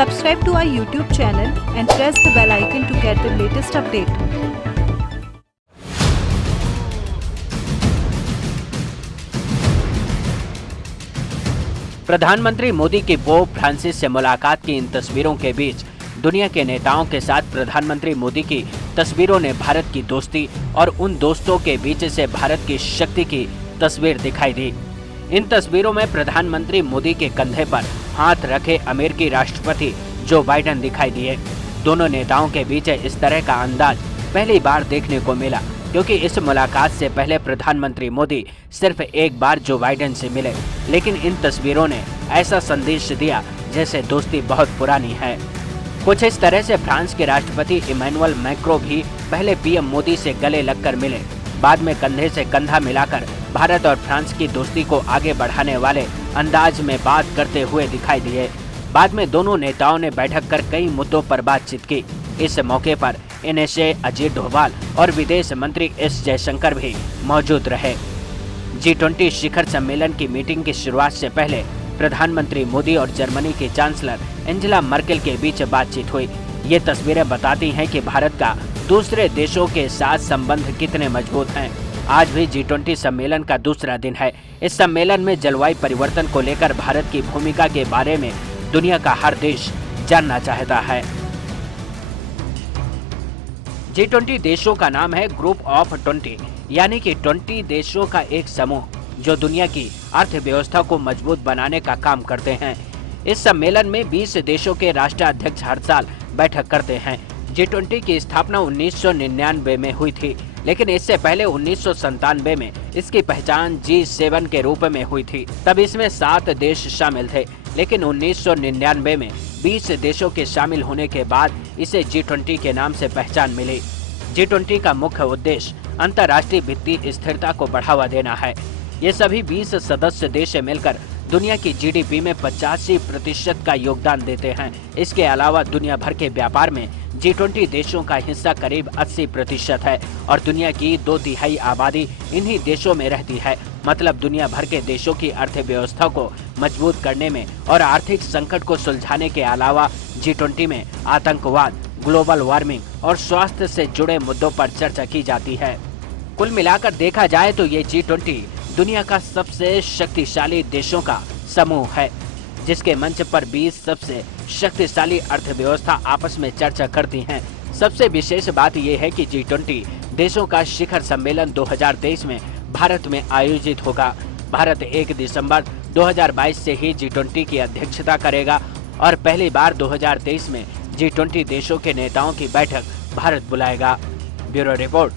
Subscribe to our YouTube channel and press the bell icon to get the latest update. प्रधानमंत्री मोदी की pope Francis से मुलाकात की इन तस्वीरों के बीच दुनिया के नेताओं के साथ प्रधानमंत्री मोदी की तस्वीरों ने भारत की दोस्ती और उन दोस्तों के बीच से भारत की शक्ति की तस्वीर दिखाई दी। इन तस्वीरों में प्रधानमंत्री मोदी के कंधे पर हाथ रखे अमेरिकी राष्ट्रपति जो बाइडेन दिखाई दिए। दोनों नेताओं के बीच इस तरह का अंदाज पहली बार देखने को मिला, क्योंकि इस मुलाकात से पहले प्रधानमंत्री मोदी सिर्फ एक बार जो बाइडेन से मिले, लेकिन इन तस्वीरों ने ऐसा संदेश दिया जैसे दोस्ती बहुत पुरानी है। कुछ इस तरह से फ्रांस के राष्ट्रपति इमैनुअल मैक्रों भी पहले पीएम मोदी से गले लगकर मिले, बाद में कंधे से कंधा मिलाकर भारत और फ्रांस की दोस्ती को आगे बढ़ाने वाले अंदाज में बात करते हुए दिखाई दिए। बाद में दोनों नेताओं ने बैठक कर कई मुद्दों पर बातचीत की। इस मौके पर NSA अजीत डोभाल और विदेश मंत्री S जयशंकर भी मौजूद रहे। G20 शिखर सम्मेलन की मीटिंग की शुरुआत से पहले प्रधानमंत्री मोदी और जर्मनी की चांसलर एंजेला मर्केल के बीच बातचीत हुई। ये तस्वीरें बताती हैं कि भारत का दूसरे देशों के साथ संबंध कितने मजबूत हैं। आज भी G20 सम्मेलन का दूसरा दिन है। इस सम्मेलन में जलवायु परिवर्तन को लेकर भारत की भूमिका के बारे में दुनिया का हर देश जानना चाहता है। G20 देशों का नाम है ग्रुप ऑफ 20, यानी कि 20 देशों का एक समूह जो दुनिया की अर्थव्यवस्था को मजबूत बनाने का काम करते हैं। इस सम्मेलन में 20 देशों के राष्ट्राध्यक्ष हर साल बैठक करते हैं। G20 की स्थापना 1999 में हुई थी, लेकिन इससे पहले 1997 में इसकी पहचान G7 के रूप में हुई थी। तब इसमें 7 देश शामिल थे, लेकिन 1999 में 20 देशों के शामिल होने के बाद इसे G20 के नाम से पहचान मिली। G20 का मुख्य उद्देश्य अंतर्राष्ट्रीय वित्तीय स्थिरता को बढ़ावा देना है। ये सभी 20 सदस्य देश मिलकर दुनिया की GDP में 85% का योगदान देते हैं। इसके अलावा दुनिया भर के व्यापार में G20 देशों का हिस्सा करीब 80% है और दुनिया की 2/3 आबादी इन्हीं देशों में रहती है। मतलब दुनिया भर के देशों की अर्थव्यवस्था को मजबूत करने में और आर्थिक संकट को सुलझाने के अलावा G20 में आतंकवाद, ग्लोबल वार्मिंग और स्वास्थ्य से जुड़े मुद्दों पर चर्चा की जाती है। कुल मिलाकर देखा जाए तो ये G20 दुनिया का सबसे शक्तिशाली देशों का समूह है, जिसके मंच पर 20 सबसे शक्तिशाली अर्थव्यवस्था आपस में चर्चा करती हैं। सबसे विशेष बात यह है कि G20 देशों का शिखर सम्मेलन 2023 में भारत में आयोजित होगा। भारत 1 दिसंबर 2022 से ही G20 की अध्यक्षता करेगा और पहली बार 2023 में G20 देशों के नेताओं की बैठक भारत बुलाएगा। Bureau report.